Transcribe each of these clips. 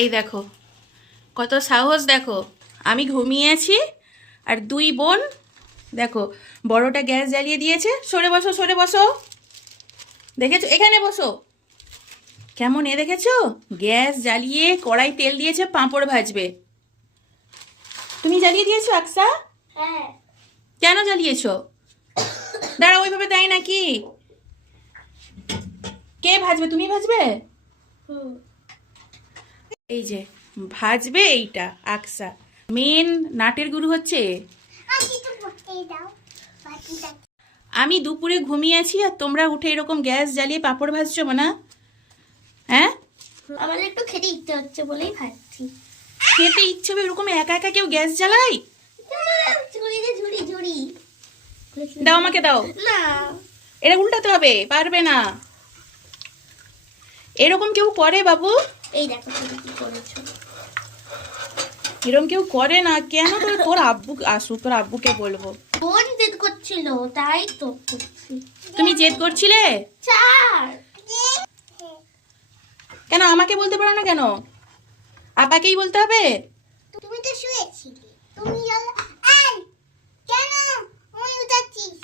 এই দেখো কত সাহস দেখো। আমি ঘুমিয়ে আছি আর দুই বোন দেখো বড়টা গ্যাস জ্বালিয়ে দিয়েছে। সরে বসো সরে বসো, দেখেছো? এখানে বসো। কেমন দেখেছো? গ্যাস জ্বালিয়ে কড়াই তেল দিয়েছে, পাঁপড় ভাজবে। তুমি জ্বালিয়ে দিয়েছো আকসা? হ্যাঁ। কেন জ্বালিয়েছো? দাঁড়া, ওইভাবে দেয় নাকি? কে ভাজবে? তুমি ভাজবে? এই যে ভাজবে এইটা আকসা। মেন নাটের গুরু হচ্ছে। আমি দুপুরে ঘুমিয়ে আছি আর তোমরা উঠে এরকম গ্যাস জ্বালিয়ে পাঁপড় ভাজছো না? হ্যাঁ, আমার একটু খেতে ইচ্ছে হচ্ছে বলেই ভাবছি। খেতে ইচ্ছে হবে এরকম একা একা কেউ গ্যাস জ্বালায়? ঝুড়ি রে ঝুড়ি ঝুড়ি। দাও, আমাকে দাও। না, এটা উল্টাতে হবে, পারবে না। এরকম কেউ করে বাবু? এই দেখো তুমি কি করেছো। এরকম কেউ করে না কেন? তোর আব্বু আসুক, তোর আব্বুকে বলবো। বোন জেদ করছিল তাই তো করছি। তুমি জেদ করছিলে? চার। কেন আমাকে বলতে পারো না কেন? আপাকেই বলতে হবে? তুমি তো শুয়েছিলে। তুমি কেন ওই উঠাচ্ছিস?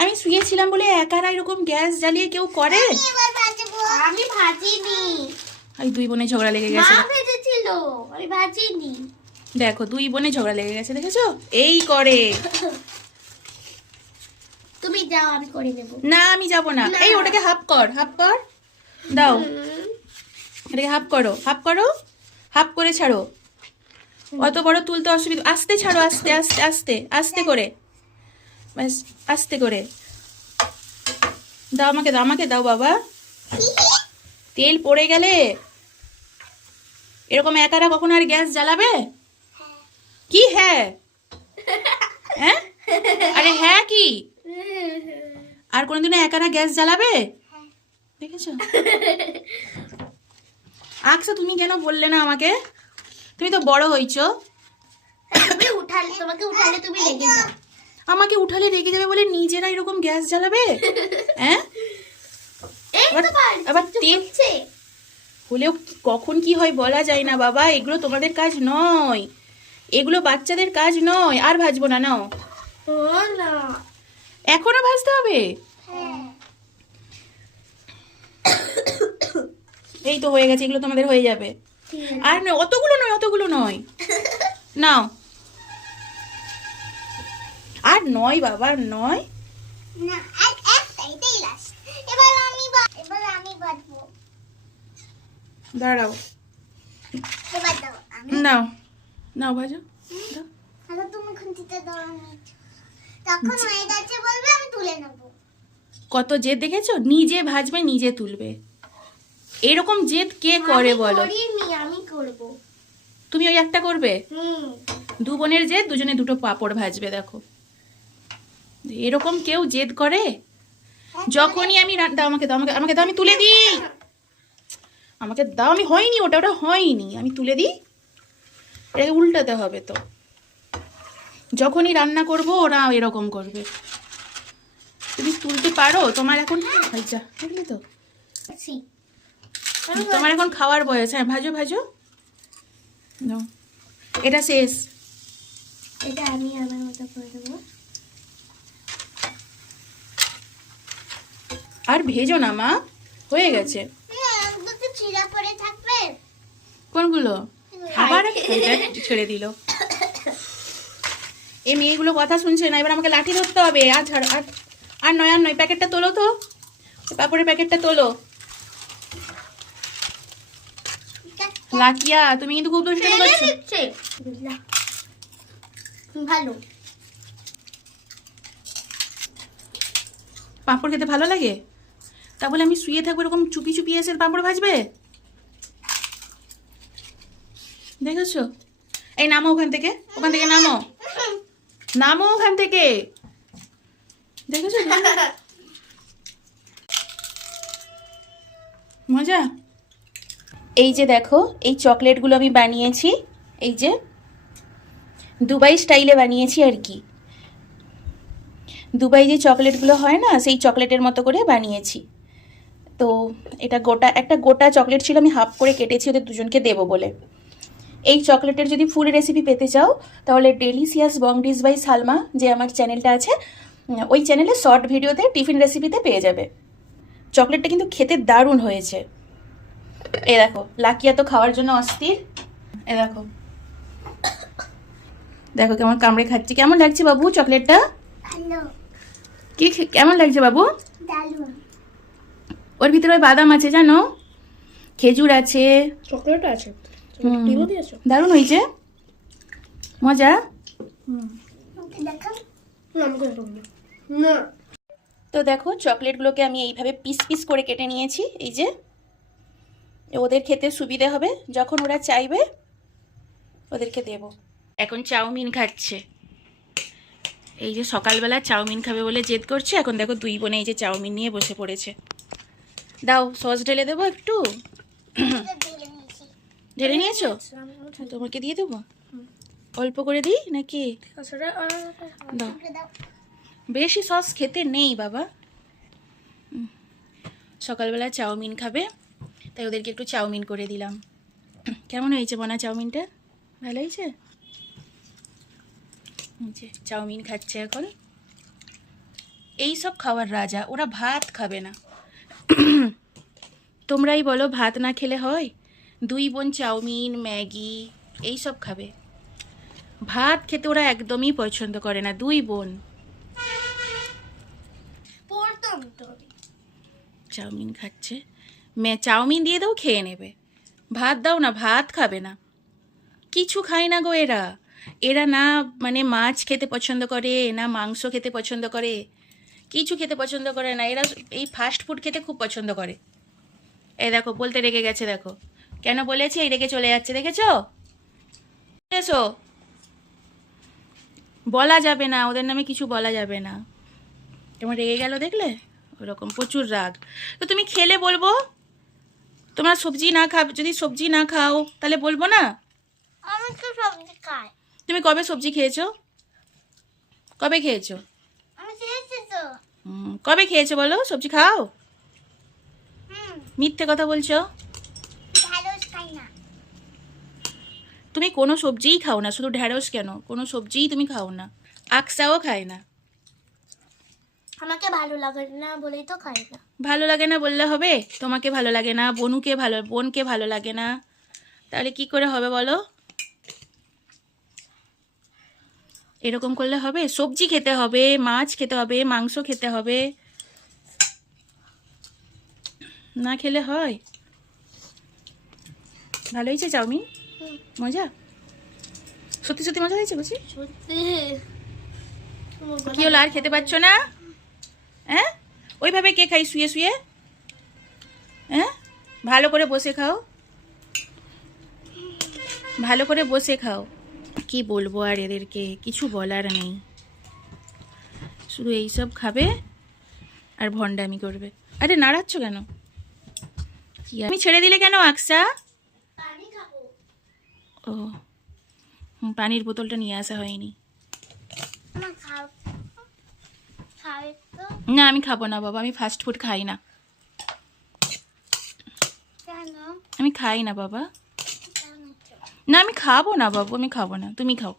আমি শুয়েছিলাম বলে একারা এরকম গ্যাস জ্বালিয়ে কেউ করে? আমি ভাজিনি। এই দুই বোনে ঝগড়া লেগে মা গেছে। ভেজেছিল, আমি ভাজিনি। দেখো দুই বোনে ঝগড়া লেগে গেছে, দেখেছো? এই করে। তুমি যাও, আমি করে নেব। না আমি যাব না। এই ওটাকে হাফ কর, হাফ কর। দাও, এটাকে হাফ করো, হাফ করো, হাফ করে ছাড়ো। অত বড় তুলতে অসুবিধা। আস্তে ছাড়ো, আস্তে আস্তে আস্তে আস্তে করে, ব্যাস আস্তে করে দাও। আমাকে দাও, আমাকে দাও বাবা। তেল পড়ে গেলে এরকম একারা কখনো আর গ্যাস জ্বালাবে? কি হ্যাঁ? হ্যাঁ, আরে হ্যাঁ কি? আর কোনোদিনও একারা গ্যাস জ্বালাবে? দেখেছো? আকসা তুমি কেন বললে না আমাকে? তুমি তো বড় হইছো। তুমি উঠালে, তোমাকে উঠালে তুমি লেগে যাও। আমাকে উঠালে রেগে যাবে বলে নিজেরা এরকম গ্যাস জ্বালাবে? হ্যাঁ, এই তো আবার তেল হলেও কখন কি হয় বলা যায় না বাবা। এগুলো তোমাদের কাজ নয়, এগুলো বাচ্চাদের কাজ নয়। আর ভাজবো না, নাও। না। এখনো ভাজতে হবে? এই তো হয়ে গেছে, এগুলো তোমাদের হয়ে যাবে। আর নয়, অতগুলো নয়, অতগুলো নয়। নাও। আর নয় বাবা, নয়। না, এটাই লাস্ট। এবার আমি বাটবো। দাঁড়াও, এবার দাও আমি। নাও নাও ভাজো। দাও। আচ্ছা তুমি খুন্তিতে দাও, আমি তখন হয়ে গেছে বলবে, আমি তুলে নেব। কত জেদ দেখেছো? নিজে ভাজবে নিজে তুলবে। এরকম জেদ কে করে বলো? আমি করব। তুমি ওই একটা করবে? হুম। দু বোনের জেদ, দুজনে দুটো পাপড় ভাজবে। দেখো এরকম কেউ জেদ করে? যখনই আমি দাও, আমাকে দাও, আমাকে আমাকে দাও, আমি তুলে দিই। আমাকে দাও, আমি হয়নি, ওটা ওটা হয়নি, আমি তুলে দিই। এটাকে উল্টাতে হবে তো। যখনই রান্না করব ওরা এরকম করবে। তুমি তুলতে পারো? তোমার এখন আচ্ছা বুঝলি তো, তোমার এখন খাওয়ার বয়স। হ্যাঁ ভাজো ভাজো। নাও, এটা শেষ। এটা আমি আমার মতো করে দেবো। আর ভেজো না মা, হয়ে গেছে। দুটো চিরা পড়ে থাকবে। কোনগুলো? আবার ছেড়ে দিল। এই মেয়েগুলো কথা শুনছে না, এবার আমাকে লাঠি ধরতে হবে। আর ছাড়, আর আর নয়, আর নয়। প্যাকেটটা তোলো তো, পাপড়ের প্যাকেটটা তোলো। লাকিয়া তুমি কিন্তু খুব দুষ্টুমি করছো। ভালো। পাঁপড় খেতে ভালো লাগে? তা বলে আমি শুয়ে থাকবো এরকম চুপি চুপি এসে পাঁপড় ভাজবে? দেখেছো? এই নামো ওখান থেকে, ওখান থেকে নামো, নামো ওখান থেকে। দেখেছো মজা? এই যে দেখো, এই চকলেটগুলো আমি বানিয়েছি। এই যে দুবাই স্টাইলে বানিয়েছি আর কি। দুবাই যে চকলেটগুলো হয় না, সেই চকলেটের মতো করে বানিয়েছি। তো এটা একটা গোটা চকলেট ছিল, আমি হাফ করে কেটেছি ওদের দুজনকে দেবো বলে। এই চকলেটের যদি ফুল রেসিপি পেতে চাও তাহলে delicious Bong dish by Salma যে আমার চ্যানেলটা আছে, ওই চ্যানেলে শর্ট ভিডিওতে টিফিন রেসিপিতে পেয়ে যাবে। চকলেটটা কিন্তু খেতে দারুণ হয়েছে। এ দেখো লাকিয়া তো খাওয়ার জন্য অস্থির। এ দেখো দেখো কেমন কামড়ে খাচ্ছি। কেমন লাগছে বাবু চকলেটটা? ভালো, কেমন লাগছে বাবু? দারুণ। ওর ভিতরে ওই বাদাম আছে জানো, খেজুর আছে, চকলেট আছে, হুম, ডিমও দিয়েছো। দারুণ হয়েছে, মজা। ওকে দেখো। না আমাকে এরকম না। না তো দেখো চকলেটগুলোকে আমি এইভাবে পিস পিস করে কেটে নিয়েছি। এই যে ওদের খেতে সুবিধে হবে, যখন ওরা চাইবে ওদেরকে দেব। এখন চাউমিন খাচ্ছে। এই যে সকালবেলা চাউমিন খাবে বলে জেদ করছে, এখন দেখো দুই বোনে এই যে চাউমিন নিয়ে বসে পড়েছে। দাও সস ঢেলে দেবো একটু। এটা ঢেলে নিয়েছি। ঢেলে নিয়েছো? তোমাকে দিয়ে দেবো, অল্প করে দিই নাকি? দাও, ওকে দাও। বেশি সস খেতে নেই বাবা। সকালবেলা চাউমিন খাবে তাই ওদেরকে একটু চাউমিন করে দিলাম। কেমন হয়েছে বোনা চাউমিনটা? ভালো হয়েছে? এই যে চাউমিন খাচ্ছে এখন। এই সব খাওয়ার রাজা, ওরা ভাত খাবে না। তোমরাই বলো ভাত না খেলে হয়? দুই বোন চাউমিন ম্যাগি এই সব খাবে, ভাত খেতে ওরা একদমই পছন্দ করে না দুই বোন। পড়তাম তো। চাউমিন খাচ্ছে, চাউমিন দিয়ে দাও খেয়ে নেবে, ভাত দাও না ভাত খাবে না, কিছু খায় না গো এরা। এরা না মানে মাছ খেতে পছন্দ করে না মাংস খেতে পছন্দ করে, কিছু খেতে পছন্দ করে না। এরা এই ফাস্ট ফুড খেতে খুব পছন্দ করে। এই দেখো বলতে রেগে গেছে, দেখো কেন বলেছি, এই রেগে চলে যাচ্ছে, দেখেছো? এসো, বলা যাবে না ওদের নামে, কিছু বলা যাবে না। তোমার রেগে গেল দেখলে, ওরকম প্রচুর রাগ। তো তুমি খেলে বলবো, তোমরা সবজি না খাবে, যদি সবজি না খাও তাহলে বলবো না? আমি তো সবজি খাই। তুমি কবে সবজি খেয়েছো? কবে খেয়েছো? আমি খেয়েছি তো। কবে খেয়েছো বলো? সবজি খাও? হুম, মিথ্যে কথা বলছো। ঢ্যাঁড়স খাই না। তুমি কোনো সবজিই খাও না, শুধু ঢ্যাঁড়স কেন, কোনো সবজিই তুমি খাও না, আকসাও খায় না। আমাকে ভালো লাগে না বলেই তো খাই না। ভালো লাগে না বললে হবে? তোমাকে ভালো লাগে না, বোনকে ভালো লাগে না, তাহলে কি করে হবে বলো? এরকম করলে হবে? সবজি খেতে হবে, মাছ খেতে হবে, মাংস খেতে হবে, না খেলে হয়? ভালো হয়েছে চাউমিন? হুম। মজা? সত্যি সত্যি মজা হয়েছে বুঝি? সত্যি। কি হলো আর খেতে পাচ্ছ না? হ্যাঁ, ওইভাবে কে খাই শুয়ে শুয়ে? হ্যাঁ, ভালো করে বসে খাও, ভালো করে বসে খাও। কি বলবো আর এদেরকে, কিছু বলার নেই, শুধু এইসব খাবে আর ভণ্ডামি করবে। আরে নাড়াচ্ছ কেন? আমি ছেড়ে দিলে কেন আকসা? পানি খাবো। ও, পানির বোতলটা নিয়ে আসা হয়নি। আমার খাও। খাবে তো? না আমি খাবো না বাবা, আমি ফাস্ট ফুড খাই না, কেন? আমি খাই না বাবা। কেন তো? না আমি খাবো না বাবু, আমি খাবো না, তুমি খাও।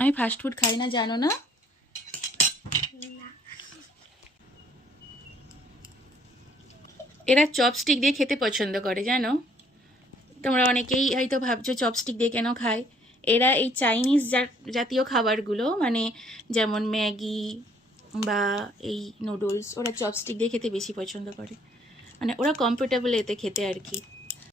আমি ফাস্ট ফুড খাই না, জানো না? না। এরা চপস্টিক দিয়ে খেতে পছন্দ করে জানো। তোমরা অনেকেই হয়তো ভাবছো চপস্টিক দিয়ে কেন খায়। এরা এই চাইনিজ জাতীয় খাবারগুলো, মানে যেমন ম্যাগি বা এই নুডলস, ওরা চপস্টিক দিয়ে খেতে বেশি পছন্দ করে, মানে ওরা কমফোর্টেবল এতে খেতে আর কি।